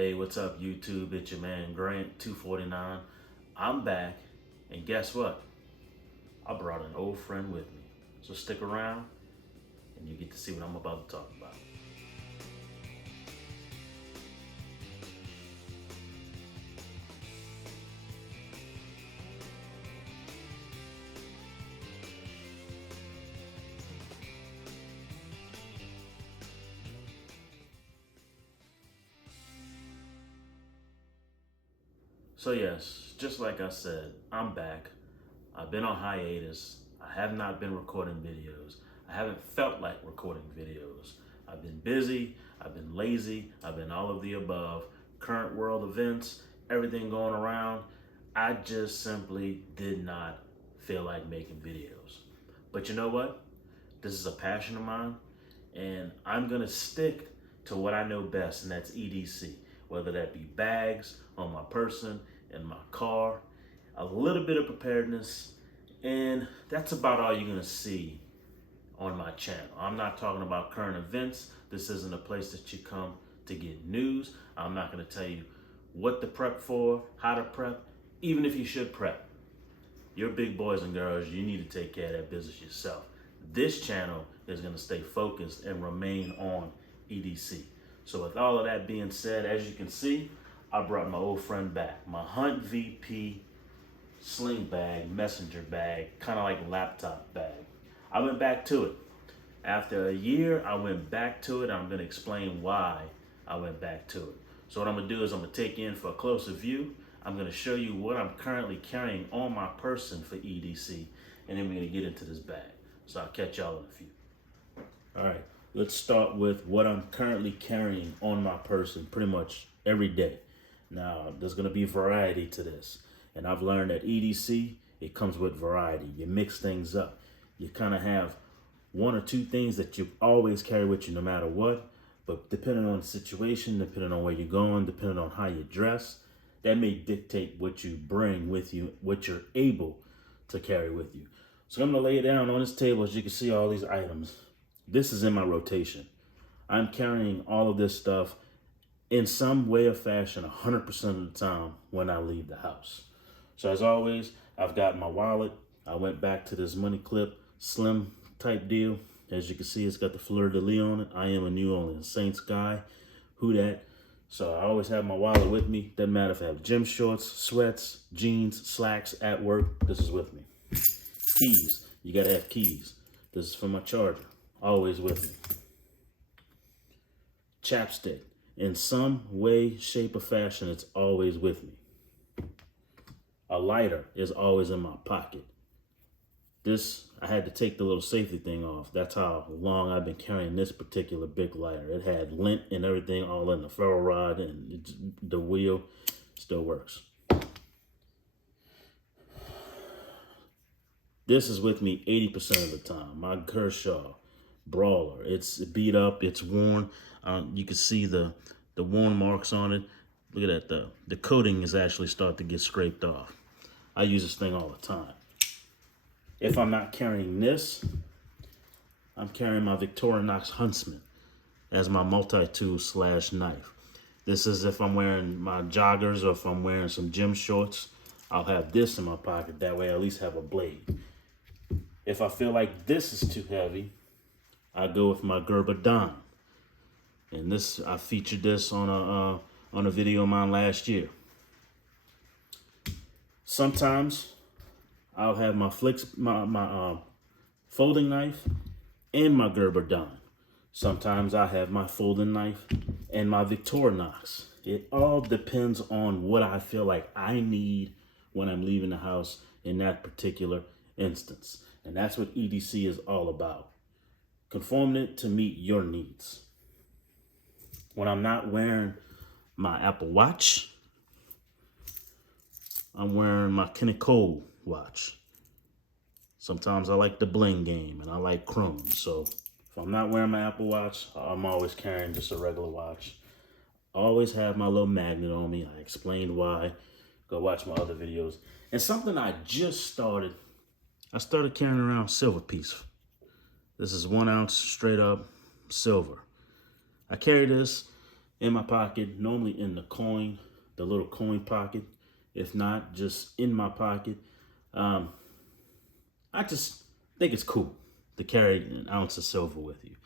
Hey, what's up, YouTube? It's your man Grant 249. I'm back, and guess what? I brought an old friend with me. So stick around, and you get to see what I'm about to talk about. So yes, just like I said, I'm back. I've been on hiatus. I have not been recording videos. I haven't felt like recording videos. I've been busy, I've been lazy, I've been all of the above. Current world events, everything going around. I just simply did not feel like making videos. But you know what? This is a passion of mine, and I'm gonna stick to what I know best, and that's EDC. Whether that be bags on my person, in my car, a little bit of preparedness, and that's about all you're gonna see on my channel. I'm not talking about current events. This isn't a place that you come to get news. I'm not gonna tell you what to prep for, how to prep, even if you should prep. You're big boys and girls, you need to take care of that business yourself. This channel is gonna stay focused and remain on EDC. So with all of that being said, as you can see, I brought my old friend back. My Hunt VP sling bag, messenger bag, kind of like laptop bag. I went back to it. After a year, I went back to it. I'm gonna explain why I went back to it. So what I'm gonna do is I'm gonna take you in for a closer view. I'm gonna show you what I'm currently carrying on my person for EDC, and then we're gonna get into this bag. So I'll catch y'all in a few. All right, let's start with what I'm currently carrying on my person pretty much every day. Now, there's gonna be variety to this. And I've learned that EDC, it comes with variety. You mix things up. You kind of have one or two things that you always carry with you no matter what. But depending on the situation, depending on where you're going, depending on how you dress, that may dictate what you bring with you, what you're able to carry with you. So I'm gonna lay it down on this table. As you can see all these items. This is in my rotation. I'm carrying all of this stuff in some way or fashion 100% of the time when I leave the house. So as always, I've got my wallet. I went back to this money clip, slim type deal. As you can see, it's got the fleur-de-lis on it. I am a New Orleans Saints guy. Who dat? So I always have my wallet with me. Doesn't matter if I have gym shorts, sweats, jeans, slacks at work. This is with me. Keys. You gotta have keys. This is for my charger. Always with me. Chapstick. In some way, shape, or fashion, it's always with me. A lighter is always in my pocket. This, I had to take the little safety thing off. That's how long I've been carrying this particular big lighter. It had lint and everything all in the ferro rod, and the wheel still works. This is with me 80% of the time. My Kershaw Brawler. It's beat up, it's worn. You can see the worn marks on it. Look at that, the coating is actually starting to get scraped off. I use this thing all the time. If I'm not carrying this, I'm carrying my Victorinox Huntsman as my multi-tool / knife. This is if I'm wearing my joggers or if I'm wearing some gym shorts, I'll have this in my pocket. That way I at least have a blade. If I feel like this is too heavy, I go with my Gerber Dime. And this, I featured this on a video of mine last year. Sometimes I'll have my folding knife and my Gerber Dime. Sometimes I have my folding knife and my Victorinox. It all depends on what I feel like I need when I'm leaving the house in that particular instance. And that's what EDC is all about. Conforming it to meet your needs. When I'm not wearing my Apple Watch, I'm wearing my Kenny Cole watch. Sometimes I like the bling game and I like chrome. So if I'm not wearing my Apple Watch, I'm always carrying just a regular watch. I always have my little magnet on me. I explained why. Go watch my other videos. And something I just started, I started carrying around silver piece. This is 1 ounce straight up silver. I carry this in my pocket, normally in the little coin pocket. If not, just in my pocket. I just think it's cool to carry an ounce of silver with you.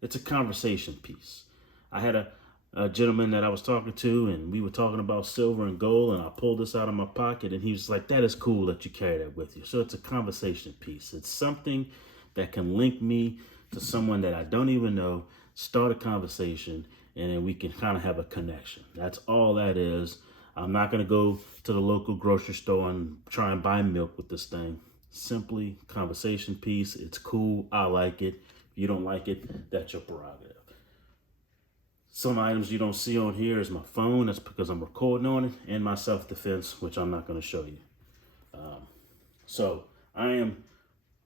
It's a conversation piece. I had a gentleman that I was talking to, and we were talking about silver and gold, and I pulled this out of my pocket, and he was like, that is cool that you carry that with you. So it's a conversation piece. It's something that can link me to someone that I don't even know, start a conversation, and then we can kind of have a connection. That's all that is. I'm not going to go to the local grocery store and try and buy milk with this thing. Simply conversation piece. It's cool. I like it. If you don't like it, that's your prerogative. Some items you don't see on here is my phone. That's because I'm recording on it, and my self-defense, which I'm not going to show you. So I am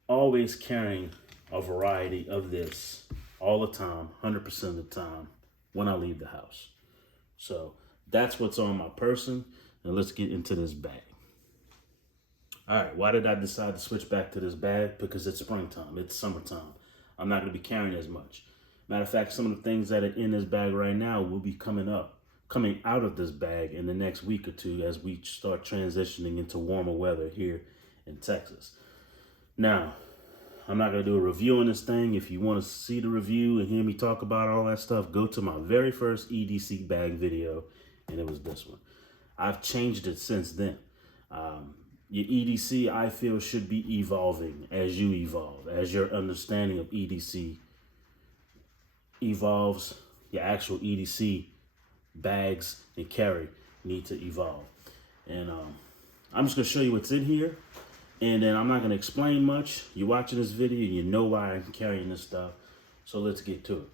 always carrying a variety of this all the time, 100% of the time when I leave the house. So that's what's on my person. And let's get into this bag. All right, why did I decide to switch back to this bag? Because it's springtime, it's summertime. I'm not gonna be carrying as much. Matter of fact, some of the things that are in this bag right now will be coming out of this bag in the next week or two as we start transitioning into warmer weather here in Texas. Now, I'm not gonna do a review on this thing. If you wanna see the review and hear me talk about all that stuff, go to my very first EDC bag video, and it was this one. I've changed it since then. Your EDC, I feel, should be evolving as you evolve. As your understanding of EDC evolves, your actual EDC bags and carry need to evolve. And I'm just going to show you what's in here. And then I'm not going to explain much. You're watching this video, you know why I'm carrying this stuff. So let's get to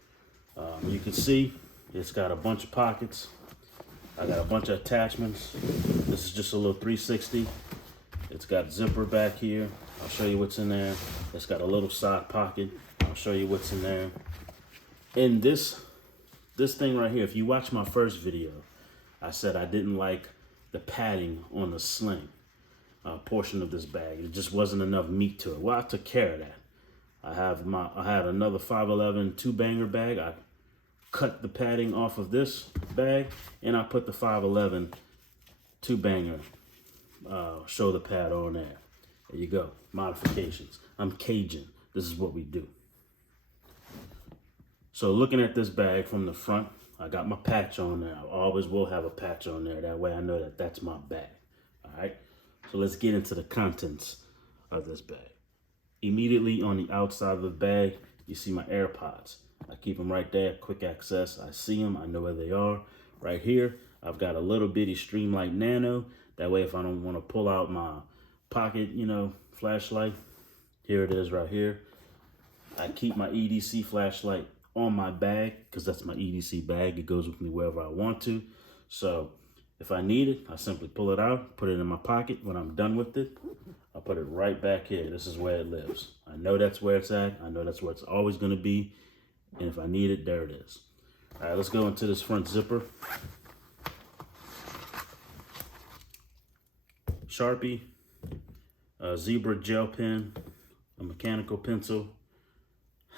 it. You can see it's got a bunch of pockets. I got a bunch of attachments. This is just a little 360. It's got zipper back here. I'll show you what's in there. It's got a little side pocket. I'll show you what's in there. And this thing right here, if you watch my first video, I said I didn't like the padding on the sling portion of this bag. It just wasn't enough meat to it. Well, I took care of that. I had another 511 two-banger bag. I cut the padding off of this bag, and I put the 511 two-banger shoulder pad on there. There you go. Modifications. I'm Cajun. This is what we do. So looking at this bag from the front, I got my patch on there. I always will have a patch on there. That way I know that that's my bag. All right. So let's get into the contents of this bag. Immediately on the outside of the bag, you see my AirPods. I keep them right there, quick access. I see them, I know where they are. Right here, I've got a little bitty Streamlight Nano. That way, if I don't want to pull out my pocket, flashlight, here it is right here. I keep my EDC flashlight on my bag because that's my EDC bag. It goes with me wherever I want to. So if I need it, I simply pull it out, put it in my pocket. When I'm done with it, I put it right back here. This is where it lives. I know that's where it's at. I know that's where it's always going to be. And if I need it, there it is. All right, let's go into this front zipper. Sharpie, a zebra gel pen, a mechanical pencil,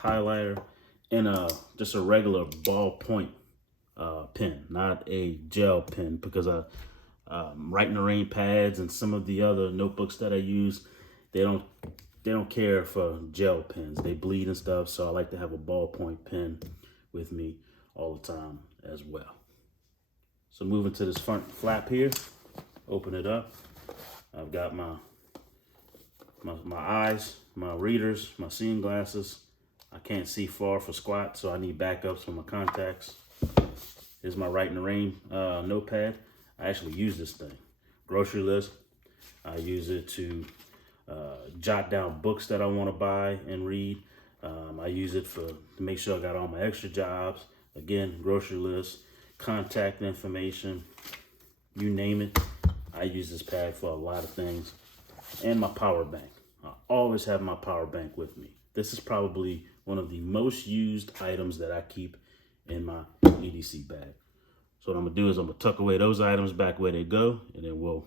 highlighter, and just a regular ballpoint pen, not a gel pen, because writing the rain pads and some of the other notebooks that I use, they don't care for gel pens. They bleed and stuff, so I like to have a ballpoint pen with me all the time as well. So moving to this front flap here, open it up. I've got my eyes, my readers, my seeing glasses. I can't see far for squat, so I need backups for my contacts. Here's my Write in the Rain notepad. I actually use this thing. Grocery list. I use it to jot down books that I want to buy and read. I use it to make sure I got all my extra jobs. Again, grocery list, contact information, you name it. I use this pad for a lot of things. And my power bank. I always have my power bank with me. This is probably one of the most used items that I keep in my EDC bag. So what I'm gonna do is I'm gonna tuck away those items back where they go, and then we'll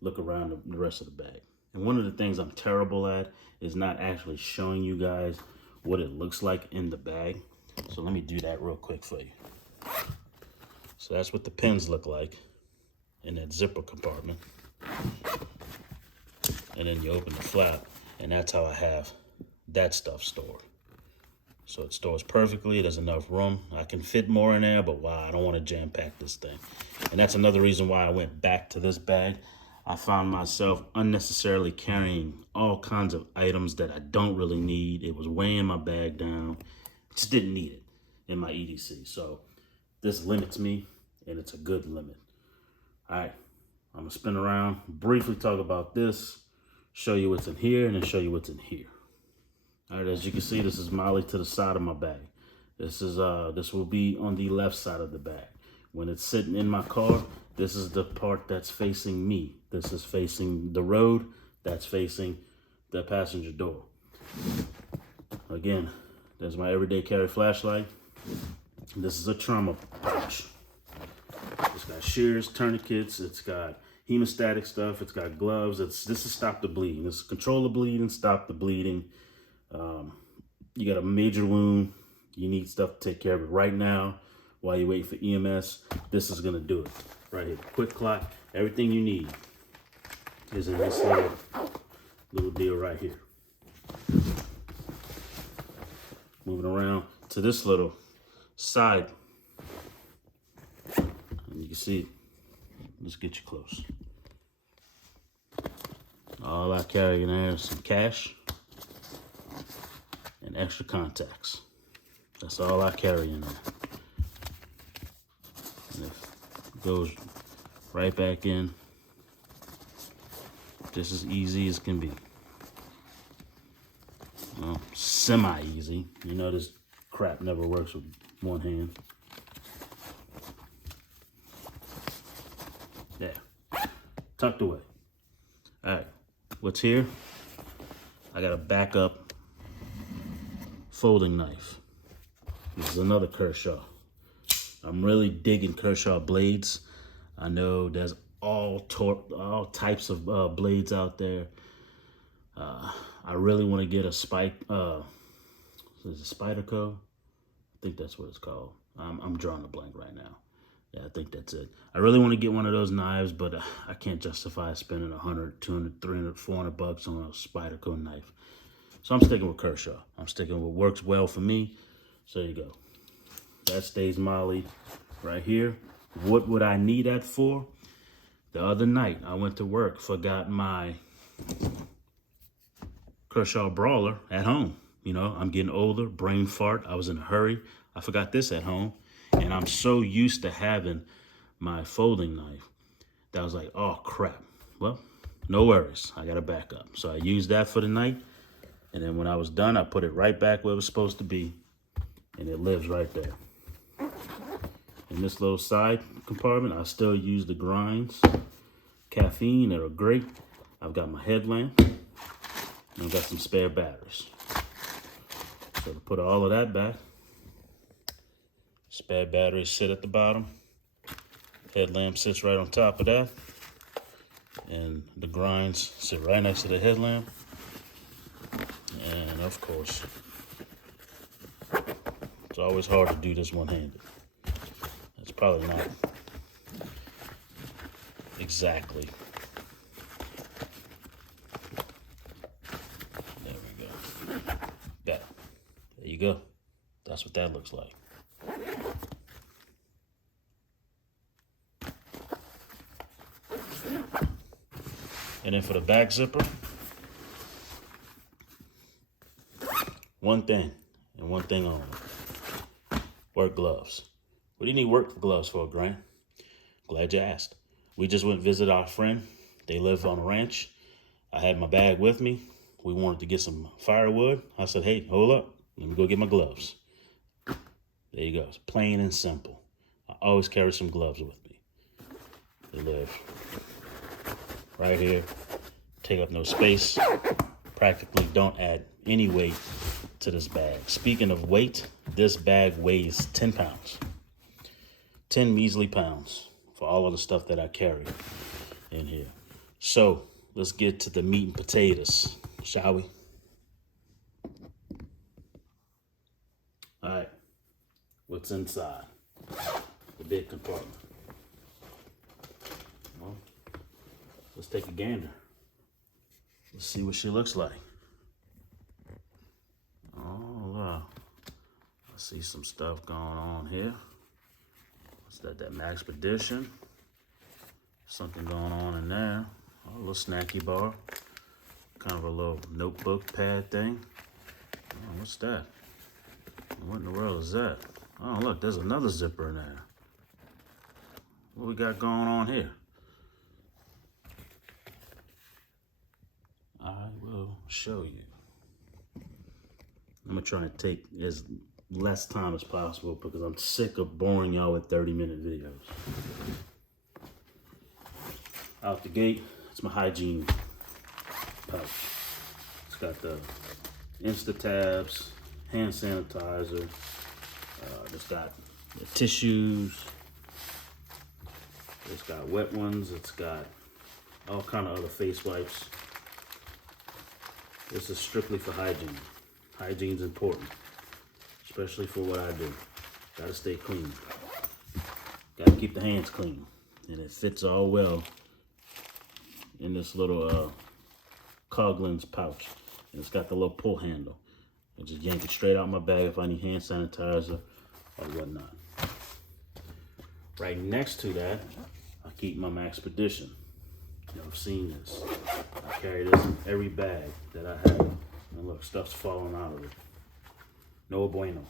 look around the rest of the bag. And one of the things I'm terrible at is not actually showing you guys what it looks like in the bag. So let me do that real quick for you. So that's what the pins look like in that zipper compartment. And then you open the flap, and that's how I have that stuff stored. So it stores perfectly. There's enough room. I can fit more in there, but wow, I don't want to jam pack this thing. And that's another reason why I went back to this bag. I found myself unnecessarily carrying all kinds of items that I don't really need. It was weighing my bag down. Just didn't need it in my EDC. So this limits me, and it's a good limit. All right, I'm gonna spin around, briefly talk about this, show you what's in here, and then show you what's in here. All right, as you can see, this is MOLLE to the side of my bag. This will be on the left side of the bag. When it's sitting in my car, this is the part that's facing me. This is facing the road, that's facing the passenger door. Again, there's my everyday carry flashlight. This is a trauma pouch. It's got shears, tourniquets, it's got hemostatic stuff, it's got gloves. This is stop the bleeding. This is control the bleeding, stop the bleeding. You got a major wound, you need stuff to take care of it right now while you wait for EMS. This is gonna do it right here. Quick clock, everything you need is in this little deal right here. Moving around to this little side, and you can see it. Let's get you close. All I carry in there is some cash and extra contacts. That's all I carry in there. And it goes right back in, just as easy as can be. Well, semi-easy. You know this crap never works with one hand. There, tucked away. All right, what's here? I got a backup folding knife. This is another Kershaw. I'm really digging Kershaw blades. I know there's all types of blades out there. I really want to get a is it Spyderco? I think that's what it's called. I'm drawing a blank right now. Yeah, I think that's it. I really want to get one of those knives, but I can't justify spending 100, 200, 300, 400 bucks on a Spyderco knife. So I'm sticking with Kershaw. I'm sticking with what works well for me. So there you go. That stays MOLLE right here. What would I need that for? The other night, I went to work, forgot my Kershaw Brawler at home. You know, I'm getting older, brain fart. I was in a hurry. I forgot this at home. And I'm so used to having my folding knife that I was like, oh, crap. Well, no worries. I got a backup. So I used that for the night. And then when I was done, I put it right back where it was supposed to be. And it lives right there. In this little side compartment, I still use the grinds. Caffeine that are great. I've got my headlamp. And I've got some spare batteries. So to put all of that back, spare batteries sit at the bottom. Headlamp sits right on top of that. And the grinds sit right next to the headlamp. And of course, it's always hard to do this one-handed. It's probably not exactly. There we go. There you go. That's what that looks like. And then for the back zipper, one thing and one thing only. Work gloves. What do you need work gloves for, Grant? Glad you asked. We just went visit our friend. They live on a ranch. I had my bag with me. We wanted to get some firewood. I said, hey, hold up. Let me go get my gloves. There you go. It's plain and simple. I always carry some gloves with me. They live right here. Take up no space. Practically don't add any weight to this bag. Speaking of weight, this bag weighs 10 pounds. 10 measly pounds for all of the stuff that I carry in here. So let's get to the meat and potatoes, shall we? All right, what's inside? The big compartment. Well, let's take a gander. Let's see what she looks like. Oh, wow. I see some stuff going on here. What's that? That Maxpedition. Something going on in there. Oh, a little snacky bar. Kind of a little notebook pad thing. Oh, what's that? What in the world is that? Oh, look, there's another zipper in there. What we got going on here? I will show you. I'm gonna try and take as less time as possible because I'm sick of boring y'all with 30-minute videos. Out the gate, it's my hygiene pouch. It's got the Insta tabs, hand sanitizer. It's got the tissues. It's got wet ones. It's got all kind of other face wipes. This is strictly for hygiene. Hygiene's important, especially for what I do. Gotta stay clean. Gotta keep the hands clean. And it fits all well in this little Coghlan's pouch. And it's got the little pull handle. I just yank it straight out my bag if I need hand sanitizer or whatnot. Right next to that, I keep my Maxpedition. Y'all seen this. I carry this in every bag that I have. And look, stuff's falling out of it. No bueno.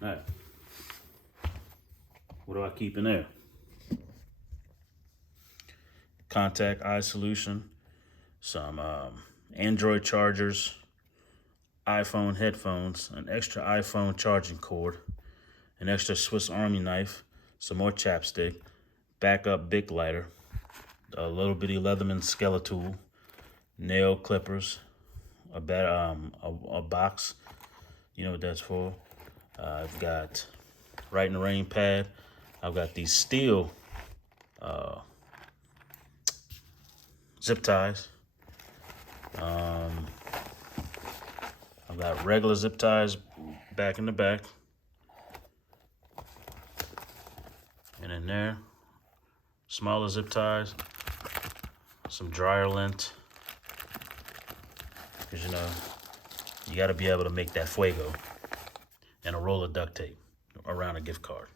All right. What do I keep in there? Contact eye solution, some Android chargers, iPhone headphones, an extra iPhone charging cord, an extra Swiss Army knife, some more chapstick, backup Bic lighter, a little bitty Leatherman Skeletool, nail clippers, a box, you know what that's for. I've got Right in the Rain pad. I've got these steel zip ties. I've got regular zip ties back in the back. And in there, smaller zip ties, some dryer lint. Because, you know, you got to be able to make that fuego, and a roll of duct tape around a gift card.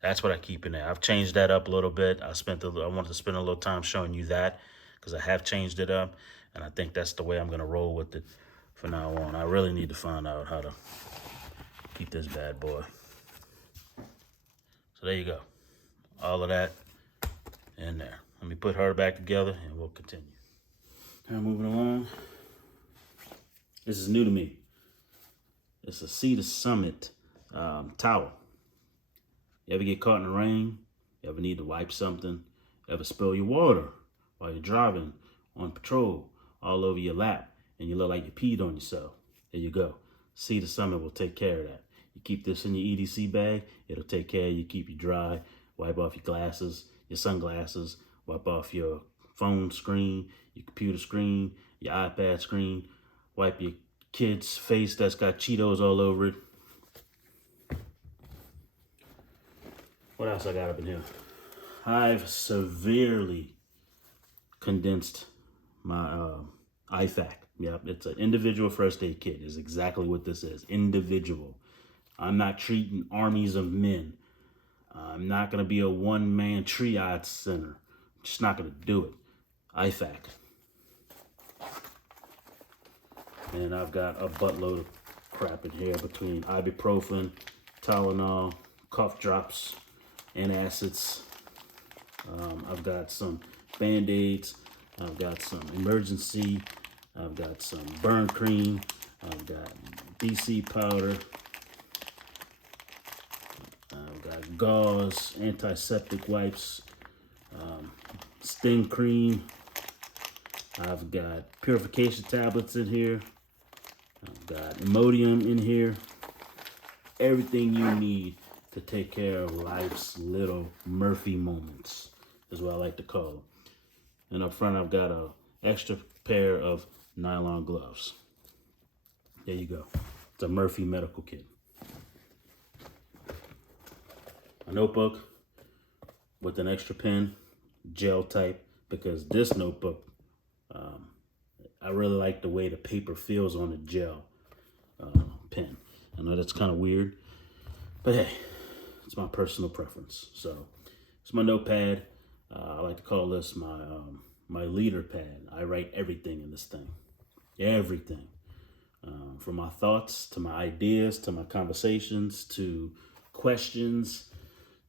That's what I keep in there. I've changed that up a little bit. I wanted to spend a little time showing you that because I have changed it up, and I think that's the way I'm going to roll with it from now on. I really need to find out how to keep this bad boy. So there you go. All of that in there. Let me put her back together and we'll continue. Now moving along. This is new to me. It's a Sea to Summit towel. You ever get caught in the rain? You ever need to wipe something? You ever spill your water while you're driving on patrol all over your lap and you look like you peed on yourself? There you go. Sea to Summit will take care of that. You keep this in your EDC bag, it'll take care of you, keep you dry, wipe off your glasses, your sunglasses, wipe off your phone screen, your computer screen, your iPad screen, wipe your kid's face that's got Cheetos all over it. What else I got up in here? I've severely condensed my IFAC. Yep, it's an individual first aid kit is exactly what this is, individual. I'm not treating armies of men. I'm not gonna be a one-man triage center. I'm just not gonna do it. IFAC. And I've got a buttload of crap in here between ibuprofen, Tylenol, cough drops, antacids. I've got some Band-Aids. I've got some emergency. I've got some burn cream. I've got DC powder. I've got gauze, antiseptic wipes, sting cream. I've got purification tablets in here. I've got Imodium in here. Everything you need to take care of life's little Murphy moments, is what I like to call them. And up front, I've got an extra pair of nylon gloves. There you go. It's a Murphy medical kit. a notebook with an extra pen, gel type, because this notebook, I really like the way the paper feels on the gel pen. I know that's kind of weird, but hey, it's my personal preference. So it's my notepad. I like to call this my leader pad. I write everything in this thing, everything. From my thoughts to my ideas to my conversations to questions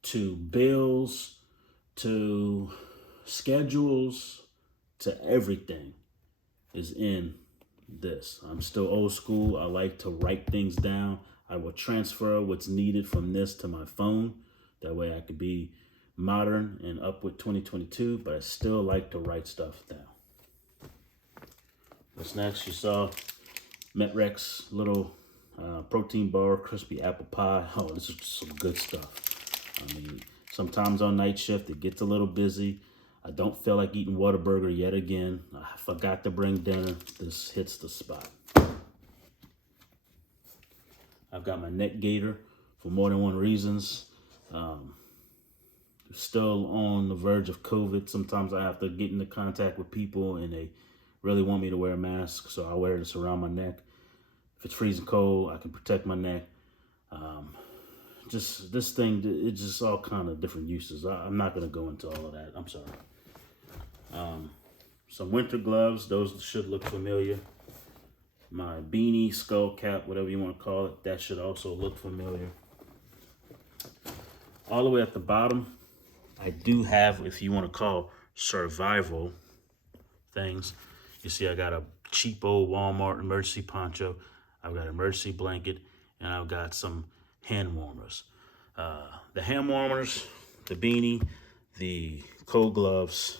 to bills to schedules to everything is in this. I'm still old school. I like to write things down. I will transfer what's needed from this to my phone. That way I could be modern and up with 2022, but I still like to write stuff down. What's next? You saw Metrex little protein bar, crispy apple pie. Oh, this is some good stuff. I mean, sometimes on night shift, it gets a little busy. I don't feel like eating Whataburger yet again. I forgot to bring dinner. This hits the spot. I've got my neck gaiter for more than one reasons. Still on the verge of COVID. Sometimes I have to get into contact with people and they really want me to wear a mask, so I wear this around my neck. If it's freezing cold, I can protect my neck. Just this thing, it's just all kind of different uses. I'm not gonna go into all of that, I'm sorry. Some winter gloves, those should look familiar. My beanie, skull cap, whatever you want to call it, that should also look familiar. All the way at the bottom, I do have, if you want to call survival things. You see I got a cheap old Walmart emergency poncho. I've got an emergency blanket, and I've got some hand warmers. The hand warmers, the beanie, the cold gloves,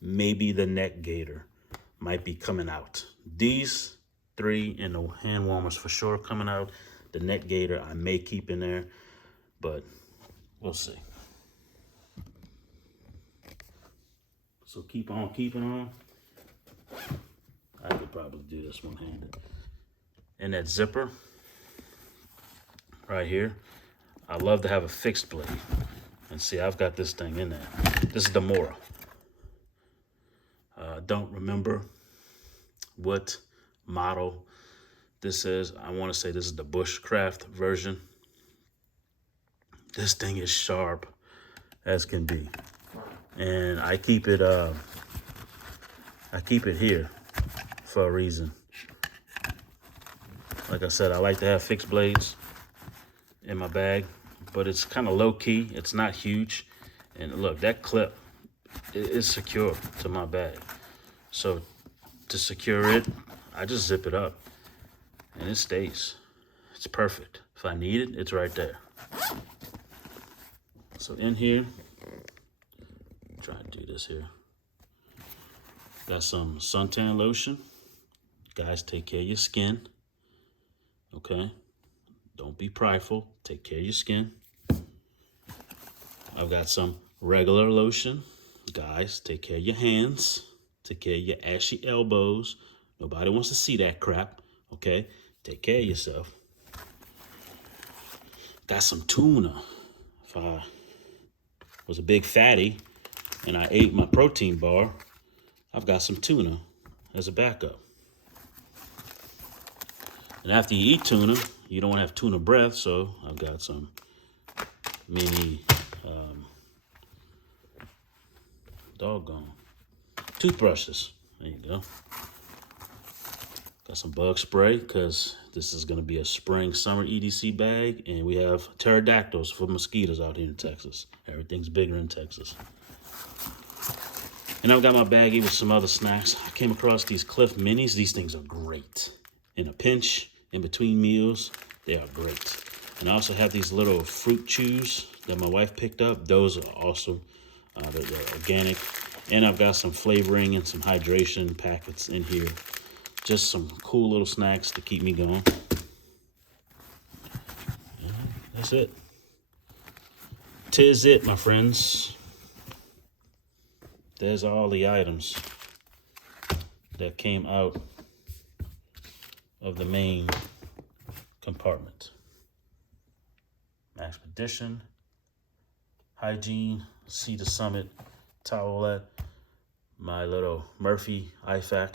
maybe the neck gaiter might be coming out. These three and the hand warmers for sure coming out. The neck gaiter I may keep in there, but we'll see. So keep on keeping on. I could probably do this one-handed. And that zipper right here, I love to have a fixed blade. And see, I've got this thing in there. This is the MOLLE. Don't remember what model this is. I want to say this is the bushcraft version. This thing is sharp as can be. And I keep it here for a reason. Like I said, I like to have fixed blades in my bag, but it's kind of low key. It's not huge. And look, that clip is secure to my bag. So to secure it, I just zip it up and it stays. It's perfect. If I need it, it's right there. So in here, try to do this here. Got some suntan lotion. Guys, take care of your skin. Okay? Don't be prideful. Take care of your skin. I've got some regular lotion. Guys, take care of your hands. Take care of your ashy elbows. Nobody wants to see that crap. Okay? Take care of yourself. Got some tuna. If I was a big fatty and I ate my protein bar, I've got some tuna as a backup. And after you eat tuna, you don't want to have tuna breath, so I've got some mini doggone toothbrushes. There you go. Got some bug spray because this is going to be a spring summer EDC bag, and we have pterodactyls for mosquitoes out here in Texas. Everything's bigger in Texas. And I've got my baggie with some other snacks. I came across these Cliff Minis. These things are great. In a pinch, in between meals, they are great. And I also have these little fruit chews that my wife picked up. Those are awesome. They're organic. And I've got some flavoring and some hydration packets in here. Just some cool little snacks to keep me going. And that's it. 'Tis it, my friends. There's all the items that came out of the main compartment. Expedition hygiene, Sea to Summit towelette, my little Murphy IFAC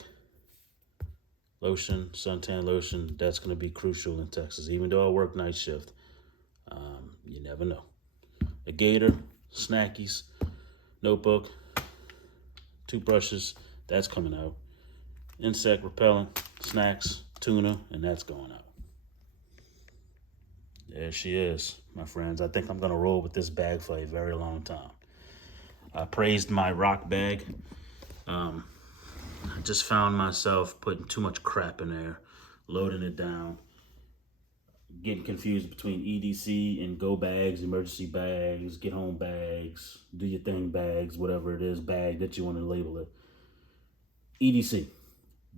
lotion, suntan lotion. That's going to be crucial in Texas. Even though I work night shift, you never know. A gator, snackies, notebook, toothbrushes, that's coming out. Insect repellent, snacks, tuna, and that's going out. There she is, my friends. I think I'm going to roll with this bag for a very long time. I praised my rock bag. I just found myself putting too much crap in there, loading it down, getting confused between EDC and go bags, emergency bags, get home bags, do your thing bags, whatever it is, bag that you want to label it. EDC,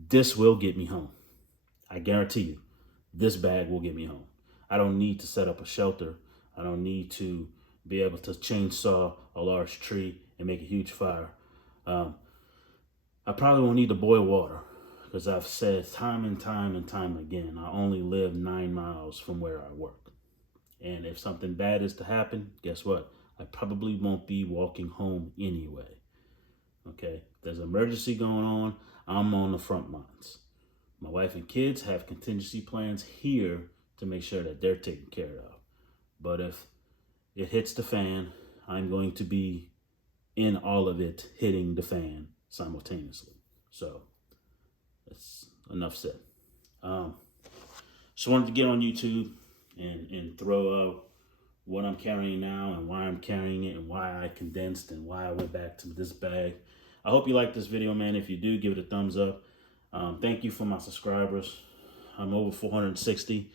this will get me home. I guarantee you, this bag will get me home. I don't need to set up a shelter. I don't need to be able to chainsaw a large tree and make a huge fire. I probably won't need to boil water because I've said time and time again, I only live 9 miles from where I work. And if something bad is to happen, guess what? I probably won't be walking home anyway. Okay, if there's an emergency going on, I'm on the front lines. My wife and kids have contingency plans here to make sure that they're taken care of. But if it hits the fan, I'm going to be in all of it hitting the fan simultaneously. So that's enough said. Just wanted to get on YouTube and throw out what I'm carrying now and why I'm carrying it and why I condensed and why I went back to this bag. I hope you like this video, man. If you do, give it a thumbs up. Thank you for my subscribers. I'm over 460.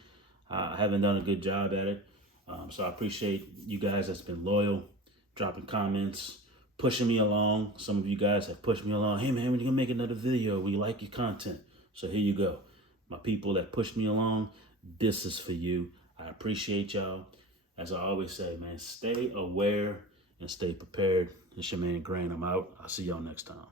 I haven't done a good job at it. So I appreciate you guys that's been loyal, dropping comments, pushing me along. Some of you guys have pushed me along. Hey, man, when you gonna make another video? We like your content. So here you go. My people that pushed me along, this is for you. I appreciate y'all. As I always say, man, stay aware and stay prepared. It's your man, Grain. I'm out. I'll see y'all next time.